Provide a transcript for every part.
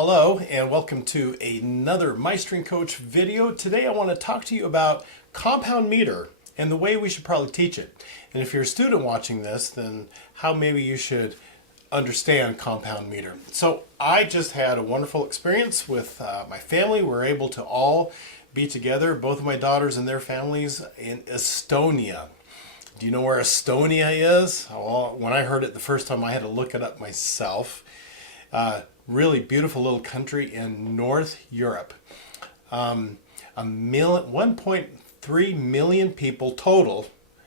Hello and welcome to another My String Coach video. Today I want to talk to you about compound meter and the way we should probably teach it. And if you're a student watching this, then how maybe you should understand compound meter. So I just had a wonderful experience with my family. We were able to all be together, both of my daughters and their families, in Estonia. Do you know where Estonia is? Well, when I heard it the first time, I had to look it up myself. Really beautiful little country in North Europe. 1.3 million people total,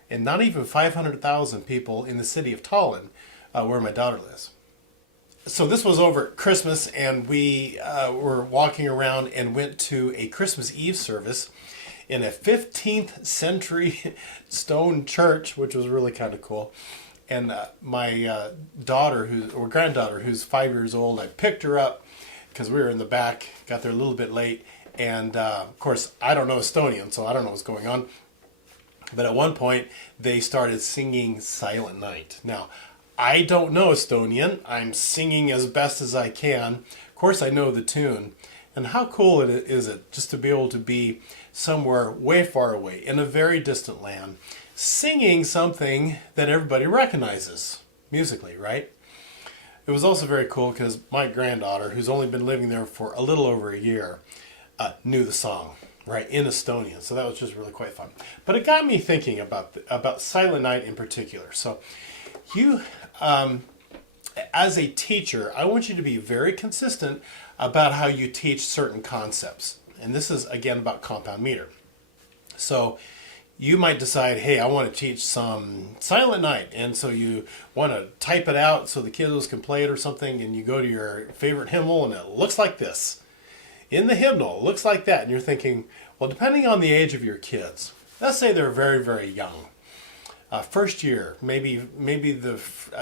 and not even 500,000 people in the city of Tallinn, where my daughter lives. So this was over at Christmas, and we were walking around and went to a Christmas Eve service in a 15th century stone church, which was really kind of cool. And my granddaughter, who's 5 years old, I picked her up because we were in the back, got there a little bit late. And of course, I don't know Estonian, so I don't know what's going on. But at one point, they started singing Silent Night. Now, I don't know Estonian. I'm singing as best as I can. Of course, I know the tune. And how cool is it just to be able to be somewhere way far away in a very distant land, singing something that everybody recognizes musically, right? It was also very cool because my granddaughter, who's only been living there for a little over a year, knew the song, right, in Estonian. So that was just really quite fun. But it got me thinking about Silent Night in particular. So you, as a teacher, I want you to be very consistent about how you teach certain concepts. And this is, again, about compound meter. So you might decide, hey, I want to teach some Silent Night. And so you want to type it out so the kiddos can play it or something. And you go to your favorite hymnal and it looks like this. In the hymnal, it looks like that. And you're thinking, well, depending on the age of your kids, let's say they're very, very young. First year, maybe the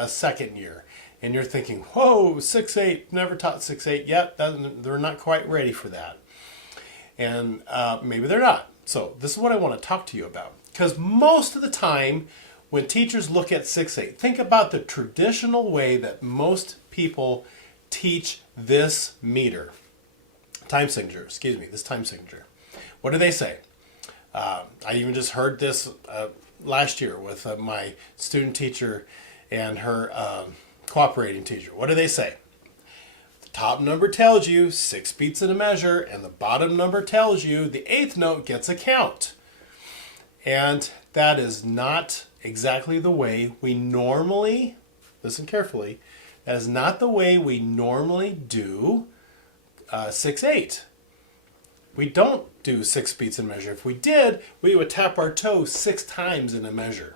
second year. And you're thinking, whoa, 6/8, never taught 6/8 yet. They're not quite ready for that. And maybe they're not. So this is what I want to talk to you about. Because most of the time, when teachers look at 6/8, think about the traditional way that most people teach this meter. Time signature, this time signature. What do they say? I even just heard this last year with my student teacher and her cooperating teacher. What do they say? The top number tells you 6 beats in a measure, and the bottom number tells you the 8th note gets a count. And that is not exactly the way we normally, listen carefully, that is not the way we normally do 6/8. We don't do 6 beats in a measure. If we did, we would tap our toe 6 times in a measure.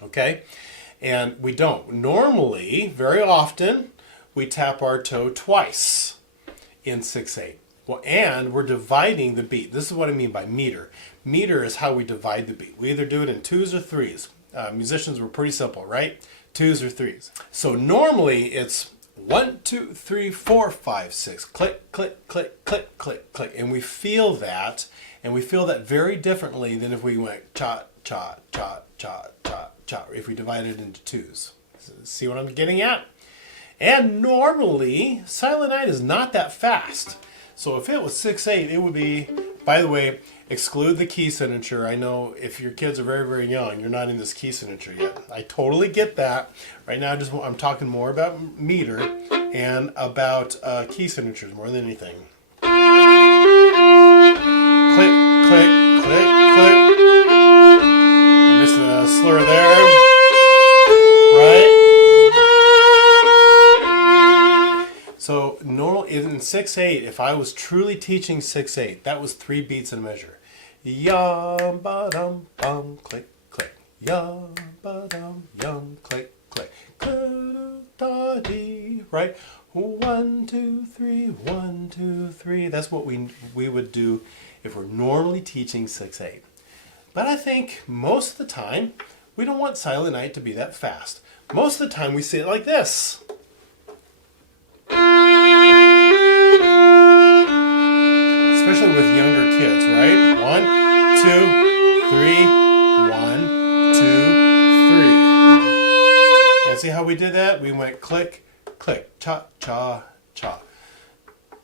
Okay? And we don't. Normally, very often, we tap our toe twice in 6/8. Well, and we're dividing the beat. This is what I mean by meter. Meter is how we divide the beat. We either do it in 2s or 3s. Musicians were pretty simple, right? 2s or 3s. So normally it's 1, 2, 3, 4, 5, 6. Click, click, click, click, click, click. And we feel that. And we feel that very differently than if we went cha, cha, cha, cha, cha, cha. If we divide it into 2s. See what I'm getting at? And normally, Silent Night is not that fast. So if it was 6/8, it would be, by the way, exclude the key signature. I know if your kids are very, very young, you're not in this key signature yet. I totally get that. Right now, I'm talking more about meter and about key signatures more than anything. Click, click, click, click. I missed a slur there. Right? So normal in 6/8, if I was truly teaching 6/8, that was 3 beats in a measure. Yum ba dum bum click click. Yum ba dum yum click click. Da dee, right? 1 2 3 1 2 3. That's what we would do if we're normally teaching 6/8. But I think most of the time we don't want Silent Night to be that fast. Most of the time we say it like this. Especially with younger kids, right? 1 2 3 1 2 3. And see how we did that? We went click, click, cha, cha, cha.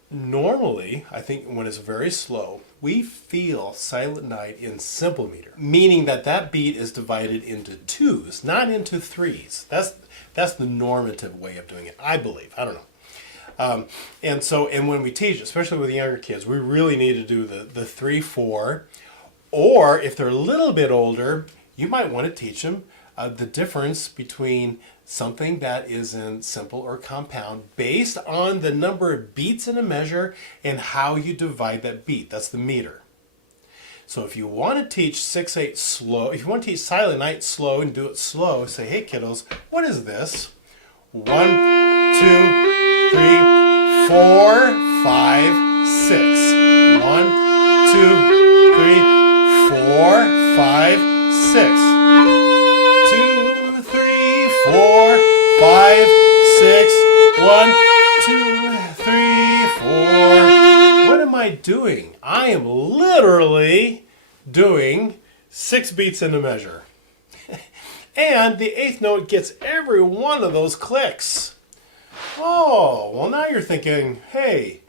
Normally, I think when it's very slow, we feel Silent Night in simple meter, meaning that that beat is divided into twos, not into threes. That's the normative way of doing it, I believe. I don't know. And when we teach, especially with the younger kids, we really need to do the 3/4. Or if they're a little bit older, you might want to teach them the difference between something that is in simple or compound based on the number of beats in a measure and how you divide that beat. That's the meter. So if you want to teach 6/8 slow, if you want to teach Silent Night slow and do it slow, say, hey kiddos, what is this? 1, 2, 3, 4, 5, 6. 1, 2, 3, 4, 5, 6. 2, 3, 4, 5, 6. 1, 2, 3, 4. What am I doing? I am literally doing 6 beats in a measure. And the 8th note gets every one of those clicks. Oh, well now you're thinking, hey,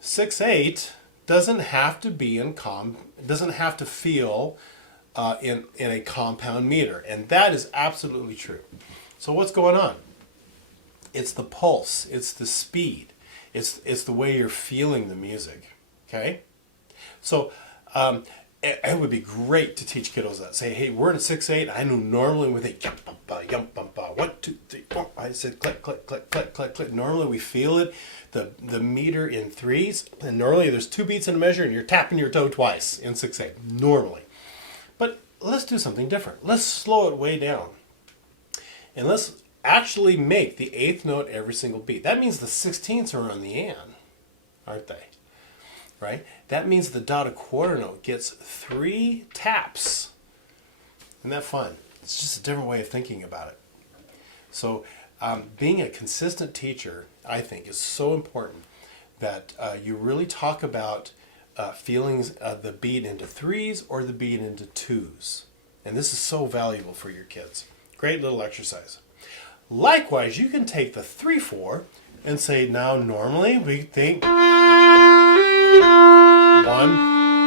6/8 doesn't have to be doesn't have to feel in a compound meter, and that is absolutely true. So what's going on? It's the pulse, it's the speed, it's the way you're feeling the music. Okay, so it would be great to teach kiddos that. Say, hey, we're in 6/8. I know normally with a yum bum ba 1, 2, 3, 4. I said click click click click click click. Normally we feel it, the meter in threes, and normally there's 2 beats in a measure, and you're tapping your toe twice in 6/8 normally. But let's do something different. Let's slow it way down, and let's actually make the 8th note every single beat. That means the 16ths are on the and, aren't they? Right? That means the dotted quarter note gets 3 taps. Isn't that fun? It's just a different way of thinking about it. So being a consistent teacher, I think, is so important that you really talk about feelings of the beat into threes or the beat into twos. And this is so valuable for your kids. Great little exercise. Likewise, you can take the 3/4 and say, now normally we think 1,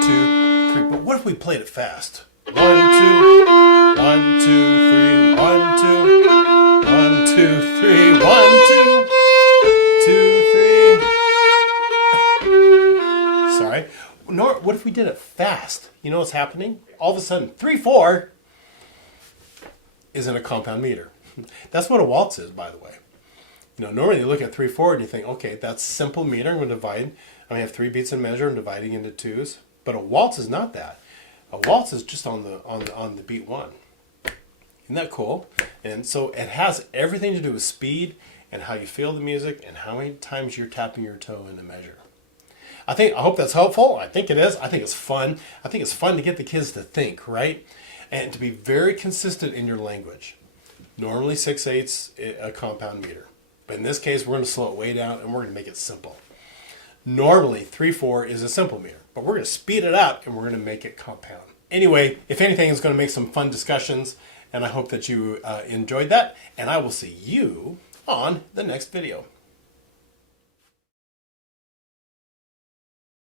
2, 3. But what if we played it fast? 1, 2, 1, 2, 3, 1, 2, 1, 2, 3, 1, 2, 2, 3. Sorry. What if we did it fast? You know what's happening? All of a sudden, 3/4 is in a compound meter. That's what a waltz is, by the way. You know, normally you look at 3/4 and you think, okay, that's simple meter. I'm going to divide. I have 3 beats in measure. I'm dividing into twos. But a waltz is not that. A waltz is just on the beat 1. Isn't that cool? And so it has everything to do with speed and how you feel the music and how many times you're tapping your toe in the measure. I hope that's helpful. I think it is. I think it's fun. I think it's fun to get the kids to think, right? And to be very consistent in your language. Normally 6/8's a compound meter. But in this case, we're going to slow it way down and we're going to make it simple. Normally 3/4 is a simple meter, but we're going to speed it up and we're going to make it compound. Anyway, if anything, it's going to make some fun discussions, and I hope that you enjoyed that, and I will see you on the next video.